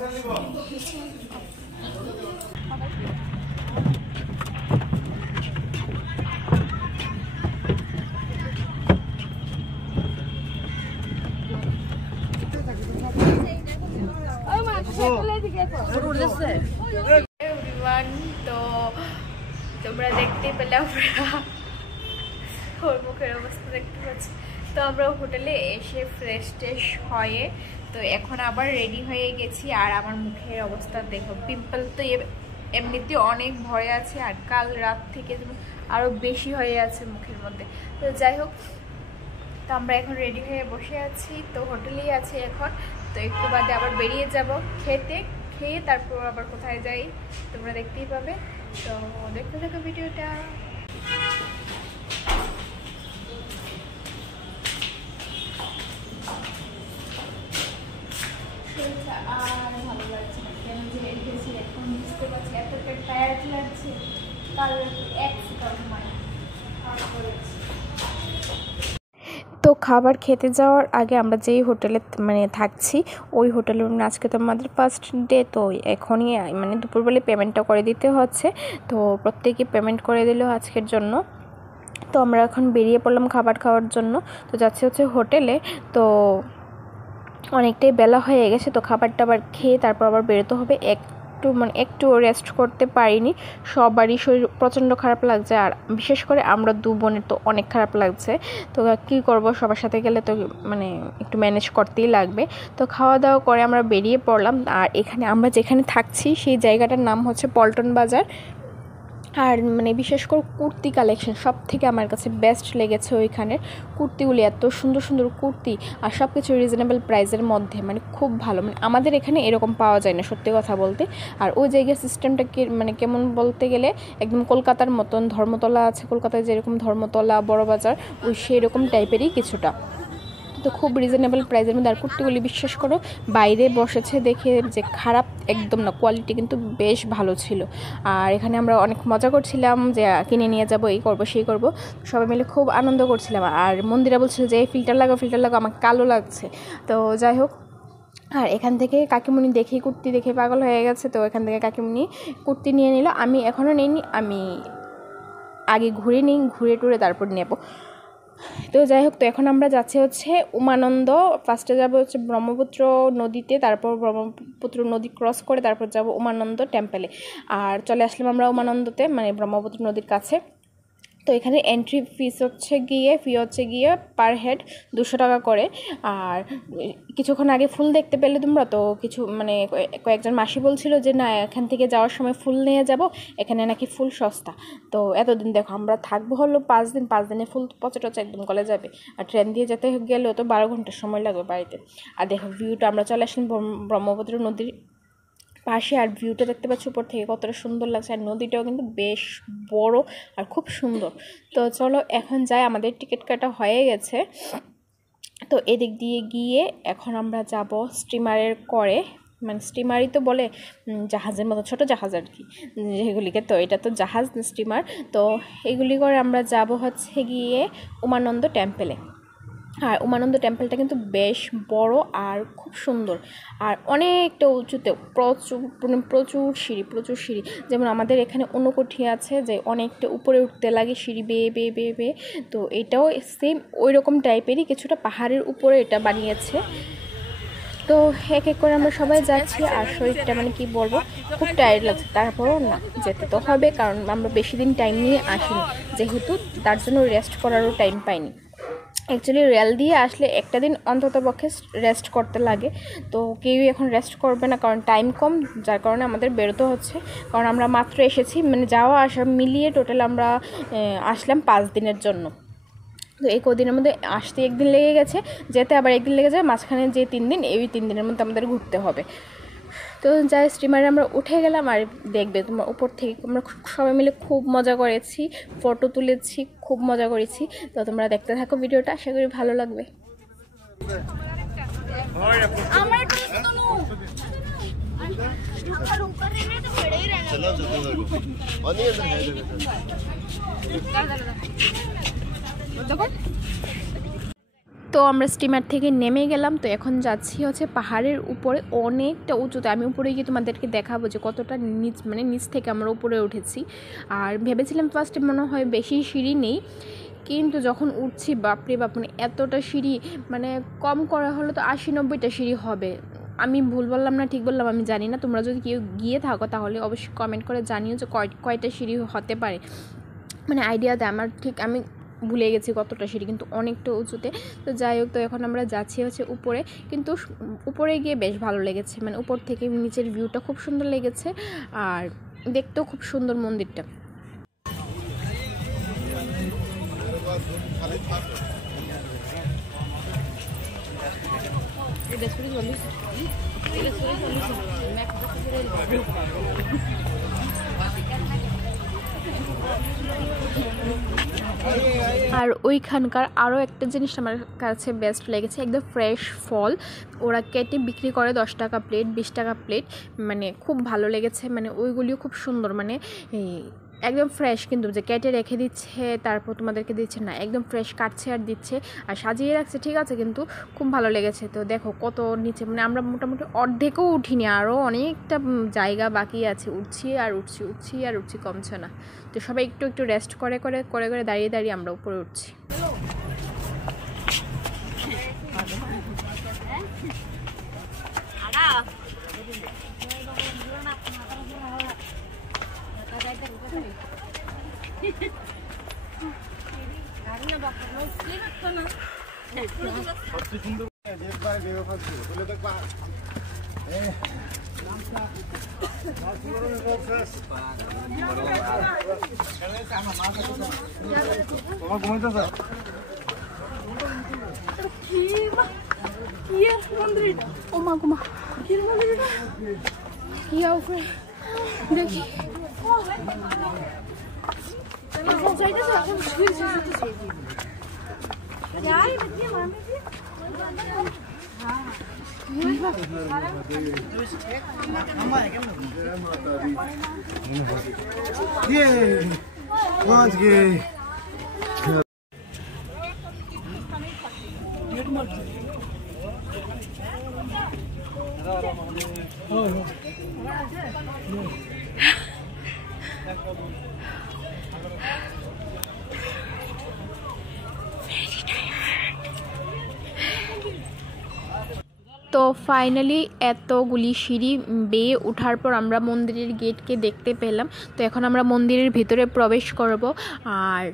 তো তোমরা দেখতে পেলে ওর মুখের অবস্থা দেখতে পাচ্ছি। তো আমরা হোটেলে এসে ফ্রেশ ট্রেশ হয়ে তো এখন আবার রেডি হয়ে গেছি। আর আমার মুখের অবস্থা দেখো, পিম্পল তো এমনিতে অনেক ভয় আছে, আর কাল রাত থেকে আরো বেশি হয়ে আছে মুখের মধ্যে। তো যাই হোক, তো আমরা এখন রেডি হয়ে বসে আছি, তো হোটেলেই আছি এখন। তো একটু বাদে আবার বেরিয়ে যাব খেয়ে তারপর আবার কোথায় যাই তোমরা দেখতেই পাবে। তো দেখতে থাকো ভিডিওটা। আর ভালো লাগছে না, কেন যে রেখেছি এখন বুঝতে পারছি, এতটা টায়ার্ড লাগছে। কাল এক তো খাবার খেতে যাওয়ার আগে আমরা যেই হোটেলে থাকছি ওই হোটেলের আজকে তো আমাদের ফার্স্ট ডে। তো এখনই দুপুরবেলা পেমেন্টটা করে দিতে হচ্ছে। তো প্রত্যেকে পেমেন্ট করে দিল আজকের জন্য। তো আমরা এখন বেরিয়ে পড়লাম খাবার খাওয়ার জন্য। তো যাচ্ছি হচ্ছে হোটেলে। তো অনেকটাই বেলা হয়ে গেছে, তো খাবার টাবার খেয়ে তারপর আবার বেরোতে হবে। একটু রেস্ট করতে পারিনি, সবারই শরীর প্রচণ্ড খারাপ লাগছে, আর বিশেষ করে আমরা দু বোনের তো অনেক খারাপ লাগছে। তো কী করব, সবার সাথে গেলে তো একটু ম্যানেজ করতেই লাগবে। তো খাওয়া দাওয়া করে আমরা বেরিয়ে পড়লাম। আর এখানে আমরা যেখানে থাকছি সেই জায়গাটার নাম হচ্ছে পল্টন বাজার। আর বিশেষ করে কুর্তি কালেকশন সব থেকে আমার কাছে বেস্ট লেগেছে। ওইখানের কুর্তিগুলি এত সুন্দর সুন্দর কুর্তি, আর সব কিছু রিজনেবল প্রাইসের মধ্যে, খুব ভালো। আমাদের এখানে এরকম পাওয়া যায় না সত্যি কথা বলতে। আর ওই জায়গার সিস্টেমটা কেমন বলতে গেলে একদম কলকাতার মতন, ধর্মতলা আছে কলকাতায় যেরকম ধর্মতলা, বড় বাজার, ওই সেই রকম টাইপেরই কিছুটা। তো খুব রিজনেবল প্রাইসের মধ্যে। আর কুর্তিগুলি বিশ্বাস করো বাইরে বসেছে দেখে যে খারাপ একদম না, কোয়ালিটি কিন্তু বেশ ভালো ছিল। আর এখানে আমরা অনেক মজা করছিলাম যে কিনে নিয়ে যাব, এই করব সেই করব, সবাই মিলে খুব আনন্দ করছিলাম। আর মন্দিরা বলছিল যে ফিল্টার লাগাও, আমার কালো লাগছে। তো যাই হোক, আর এখান থেকে কাকিমুনি দেখেই কুর্তি দেখে পাগল হয়ে গেছে। তো এখান থেকে কাকিমুনি কুর্তি নিয়ে নিল, আমি এখনও নিইনি, আমি আগে ঘুরে টুরে তারপর নেব। তো যাই হোক, তো এখন আমরা যাচ্ছি হচ্ছে উমানন্দ। ফার্স্টে যাব হচ্ছে ব্রহ্মপুত্র নদীতে, তারপর ব্রহ্মপুত্র নদী ক্রস করে তারপর যাব উমানন্দ টেম্পলে। আর চলে আসলাম আমরা উমানন্দতে, ব্রহ্মপুত্র নদীর কাছে। তো এখানে এন্ট্রি ফি হচ্ছে গিয়ে পার হেড 200 টাকা করে। আর কিছুক্ষণ আগে ফুল দেখতে পেলে তোমরা, তো কিছু কয়েকজন মাসি বলছিল যে না, এখান থেকে যাওয়ার সময় ফুল নিয়ে যাব, এখানে নাকি ফুল সস্তা। তো এতদিন দেখো আমরা থাকবো হলো 5 দিন, 5 দিনে ফুল পচা একদম গলে যাবে। আর ট্রেন দিয়ে যেতে গেলেও তো 12 ঘন্টা সময় লাগবে বাড়িতে। আর দেখো ভিউটা, আমরা চলে আসলাম ব্রহ্মপুত্র নদীর পাশে। আর ভিউটা দেখতে পাচ্ছি উপর থেকে কতটা সুন্দর লাগছে। আর নদীটাও কিন্তু বেশ বড় আর খুব সুন্দর। তো চলো এখন যাই, আমাদের টিকিট কাটা হয়ে গেছে। তো এদিক দিয়ে গিয়ে এখন আমরা যাব স্টিমারের করে, স্টিমারই তো বলে, জাহাজের মতো, ছোট জাহাজ আর কি যেগুলিকে। তো এটা তো জাহাজ, স্টিমার। তো এগুলি করে আমরা যাব হচ্ছে গিয়ে উমানন্দ টেম্পলে। আর উমানন্দ টেম্পলটা কিন্তু বেশ বড় আর খুব সুন্দর, আর অনেকটা উঁচুতে, প্রচুর সিঁড়ি। যেমন আমাদের এখানে ঊনকোঠি আছে যে অনেকটা উপরে উঠতে লাগে সিঁড়ি বেয়ে। তো এটাও সেম ওই রকম টাইপেরই, কিছুটা পাহাড়ের উপরে এটা বানিয়েছে। তো এক এক করে আমরা সবাই যাচ্ছি। আর শরীরটা কি বলবো, খুব টায়ার্ড লাগছে, তারপরও না যেতে তো হবে, কারণ আমরা বেশি দিন টাইম নিয়ে আসিনি, যেহেতু তার জন্য রেস্ট করারও টাইম পাইনি। অ্যাকচুয়ালি রেল দিয়ে আসলে একটা দিন অন্তত পক্ষে রেস্ট করতে লাগে। তো কেউই এখন রেস্ট করবে না, কারণ টাইম কম, যার কারণে আমাদের বেরোতে হচ্ছে। কারণ আমরা মাত্র এসেছি, যাওয়া আসা মিলিয়ে টোটাল আমরা আসলাম 5 দিনের জন্য। তো এই কদিনের মধ্যে আসতে 1 দিন লেগে গেছে, যেতে আবার 1 দিন লেগে যায়, মাঝখানে যে 3 দিন, এই 3 দিনের মধ্যে আমাদের ঘুরতে হবে। তো যাই স্টিমারে আমরা উঠে গেলাম। আর দেখবে তোমার উপর থেকে আমরা সবাই মিলে খুব মজা করেছি, ফটো তুলেছি, খুব মজা করেছি। তো তোমরা দেখতে থাকো ভিডিওটা, আশা করি ভালো লাগবে। তো আমরা স্টিমার থেকে নেমে গেলাম। তো এখন যাচ্ছি হচ্ছে পাহাড়ের উপরে, অনেকটা উঁচুতে। আমি উপরে গিয়ে তোমাদেরকে দেখাবো যে কতটা নিচ, মানে নিচ থেকে আমরা উপরে উঠেছি। আর ভেবেছিলাম ফার্স্টে মনে হয় বেশি সিঁড়ি নেই, কিন্তু যখন উঠছি বাপরে বাপ, মানে এতটা সিঁড়ি, মানে কম করা হলো তো 80-90টা সিঁড়ি হবে। আমি ভুল বললাম না ঠিক বললাম আমি জানি না, তোমরা যদি কেউ গিয়ে থাকো তাহলে অবশ্যই কমেন্ট করে জানিও যে কয়টা সিঁড়ি হতে পারে, মানে আইডিয়া দেয়। আমার ঠিক আমি ভুলে গেছি কতটা সিঁড়ি, কিন্তু অনেকটা উঁচুতে। তো যাই হোক, তো এখন আমরা যাচ্ছি হচ্ছে উপরে। কিন্তু উপরে গিয়ে বেশ ভালো লেগেছে, মানে উপর থেকে নিচের ভিউটা খুব সুন্দর লেগেছে, আর দেখতেও খুব সুন্দর মন্দিরটা। আর ওইখানকার আরও একটা জিনিস আমার কাছে বেস্ট লেগেছে, একদম ফ্রেশ ফল ওরা কেটে বিক্রি করে 10 টাকা প্লেট, 20 টাকা প্লেট, মানে খুব ভালো লেগেছে। মানে ওইগুলিও খুব সুন্দর, মানে একদম ফ্রেশ, কিন্তু যে কেটে রেখে দিচ্ছে তারপর তোমাদেরকে দিচ্ছে না, একদম ফ্রেশ কাটছে আর দিচ্ছে আর সাজিয়ে রাখছে, ঠিক আছে, কিন্তু খুব ভালো লেগেছে। তো দেখো কত নিচে, মানে আমরা মোটামুটি অর্ধেকও উঠিনি, আরও অনেকটা জায়গা বাকি আছে, উঠছি আর উঠছি, কমছে না। তো সবাই একটু একটু রেস্ট করে দাঁড়িয়ে আমরা উপরে উঠছি। দেখি তো ফাইনালি এতগুলি সিঁড়ি বেয়ে ওঠার পর আমরা মন্দিরের গেটকে দেখতে পেলাম। তো এখন আমরা মন্দিরের ভিতরে প্রবেশ করব আর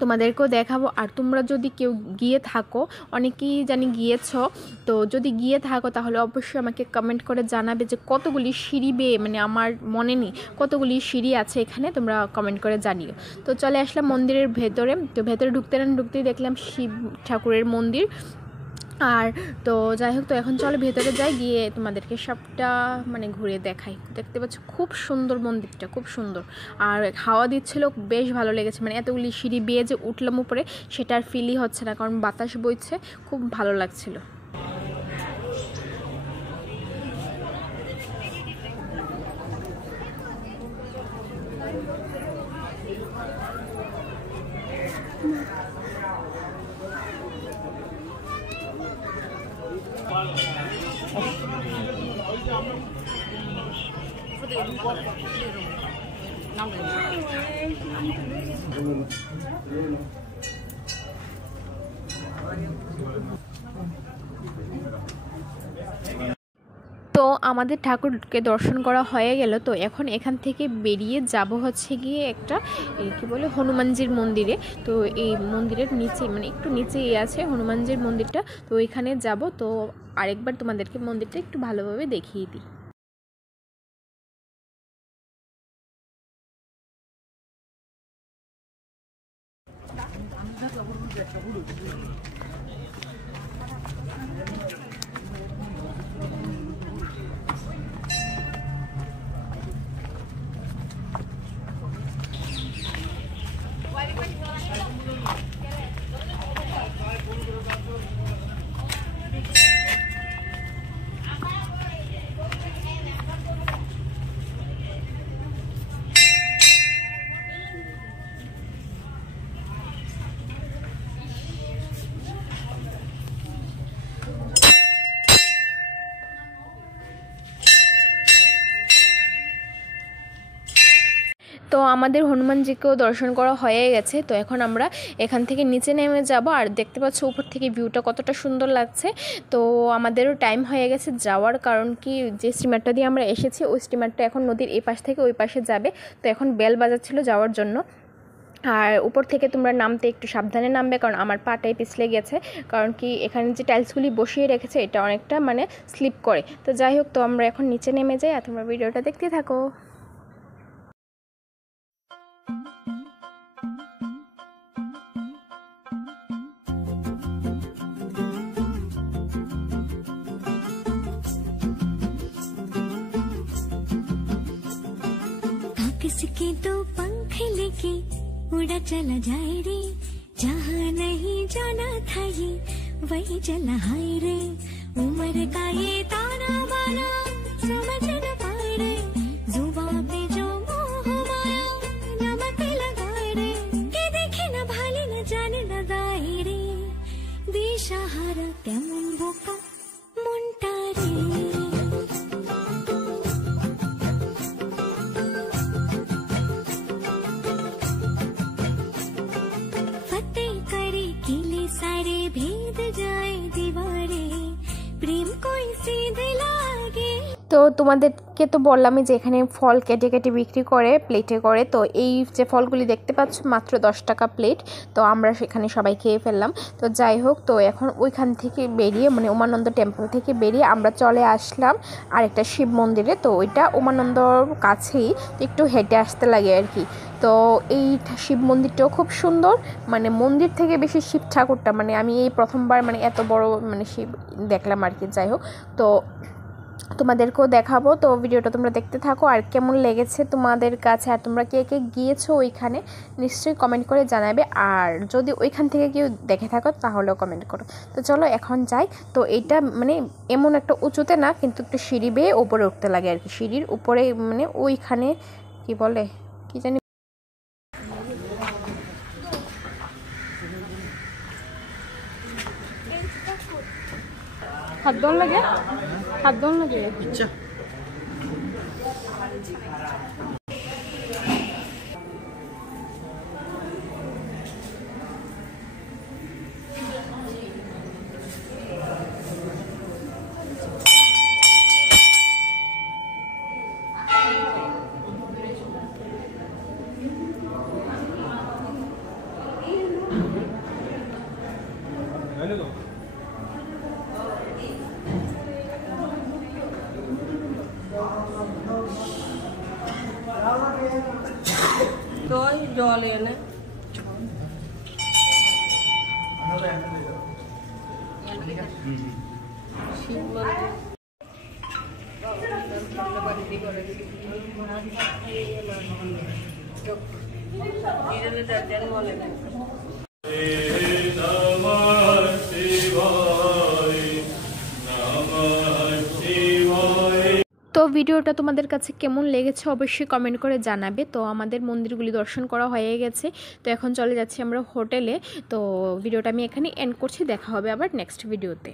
তোমাদেরকেও দেখাবো। আর তোমরা যদি কেউ গিয়ে থাকো, অনেকেই জানি গিয়েছো, তো যদি গিয়ে থাকো তাহলে অবশ্যই আমাকে কমেন্ট করে জানাবে যে কতগুলি সিঁড়ি বেয়ে, মানে আমার মনে নেই কতগুলি সিঁড়ি আছে এখানে, তোমরা কমেন্ট করে জানিও। তো চলে আসলাম মন্দিরের ভেতরে। তো ভেতরে ঢুকতেই দেখলাম শিব ঠাকুরের মন্দির। আর তো যাই হোক, তো এখন চলো ভেতরে যাই, গিয়ে তোমাদেরকে সবটা মানে ঘুরে দেখাই। দেখতে পাচ্ছ খুব সুন্দর মন্দিরটা, খুব সুন্দর, আর হাওয়া দিচ্ছিল, বেশ ভালো লেগেছে। মানে এতগুলি সিঁড়ি বেয়ে যে উঠলাম উপরে সেটার ফিলই হচ্ছে না, কারণ বাতাস বইছে, খুব ভালো লাগছিল। তো আমাদের ঠাকুরকে দর্শন করা হয়ে গেল। তো এখন এখান থেকে বেরিয়ে যাব হচ্ছে গিয়ে একটা কি বলে হনুমানজির মন্দিরে। তো এই মন্দিরের নিচে, মানে একটু নিচেই আছে হনুমানজির মন্দিরটা, তো ওইখানে যাব। তো আরেকবার তোমাদেরকে মন্দিরটা একটু ভালোভাবে দেখিয়ে দিই। তো আমাদের হনুমানজিকেও দর্শন করা হয়ে গেছে। তো এখন আমরা এখান থেকে নিচে নেমে যাব। আর দেখতে পাচ্ছ উপর থেকে ভিউটা কতটা সুন্দর লাগছে। তো আমাদেরও টাইম হয়ে গেছে যাওয়ার, কারণ কি যে স্টিমারটা দিয়ে আমরা এসেছি ওই স্টিমারটা এখন নদীর এই পাশ থেকে ওই পাশে যাবে। তো এখন বেল বাজাচ্ছিল যাওয়ার জন্য। আর উপর থেকে তোমরা নামতে একটু সাবধানে নামবে, কারণ আমার পাটাই পিছলে গেছে, কারণ কি এখানে যে টাইলসগুলি বসিয়ে রেখেছে এটা অনেকটা মানে স্লিপ করে। তো যাই হোক, তো আমরা এখন নিচে নেমে যাই আর তোমরা ভিডিওটা দেখতে থাকো। किसके तो पंख लेके उड़ा चला जाए रे, जहाँ नहीं जाना था ये वही चला हाय रे। उम्र का ये ताना बाना समझ न पाए रे, जुबान पे जो मोह माया नमक लगाए रे, के देखे न भाले न जाने न दाए रे, दिशाहारा केमन बोका मुंटा रे। सारे भेद जाए दीवारे, प्रेम कोई सीधे लागे। তো তোমাদেরকে তো বললামই যে এখানে ফল কেটে কেটে বিক্রি করে প্লেটে করে। তো এই যে ফলগুলি দেখতে পাচ্ছ মাত্র 10 টাকা প্লেট। তো আমরা সেখানে সবাই খেয়ে ফেললাম। তো যাই হোক, তো এখন ওইখান থেকে বেরিয়ে মানে উমানন্দ টেম্পল থেকে বেরিয়ে আমরা চলে আসলাম আরেকটা শিব মন্দিরে। তো ওইটা উমানন্দর কাছেই, একটু হেঁটে আসতে লাগে আর কি। তো এই শিব মন্দিরটাও খুব সুন্দর, মানে মন্দির থেকে বেশি শিব ঠাকুরটা মানে আমি এই প্রথমবার মানে এত বড় মানে শিব দেখলাম আর কি। যাই হোক, তো তোমাদেরকেও দেখাবো। তো ভিডিওটা তোমরা দেখতে থাকো আর কেমন লেগেছে তোমাদের কাছে, আর তোমরা কে কে গিয়েছো ওইখানে নিশ্চয়ই কমেন্ট করে জানাবে। আর যদি ওইখান থেকে কেউ দেখে থাকো তাহলেও কমেন্ট করো। তো চলো এখন যাই। তো এইটা মানে এমন একটা উঁচুতে না, কিন্তু একটু সিঁড়ি বেয়ে উপরে উঠতে লাগে আর কি। সিঁড়ির উপরে মানে ওইখানে কি বলে কি জানি, হাত দোন লাগে, হাত দোন লাগে। আচ্ছা জল এনে শিব তো ভিডিওটা তোমাদের কাছে কেমন লেগেছে অবশ্যই কমেন্ট করে জানাবে। তো আমাদের মন্দিরগুলি দর্শন করা হয়ে গেছে। তো এখন চলে যাচ্ছি আমরা হোটেলে। তো ভিডিওটা আমি এখানে এন্ড করছি, দেখা হবে আবার নেক্সট ভিডিওতে।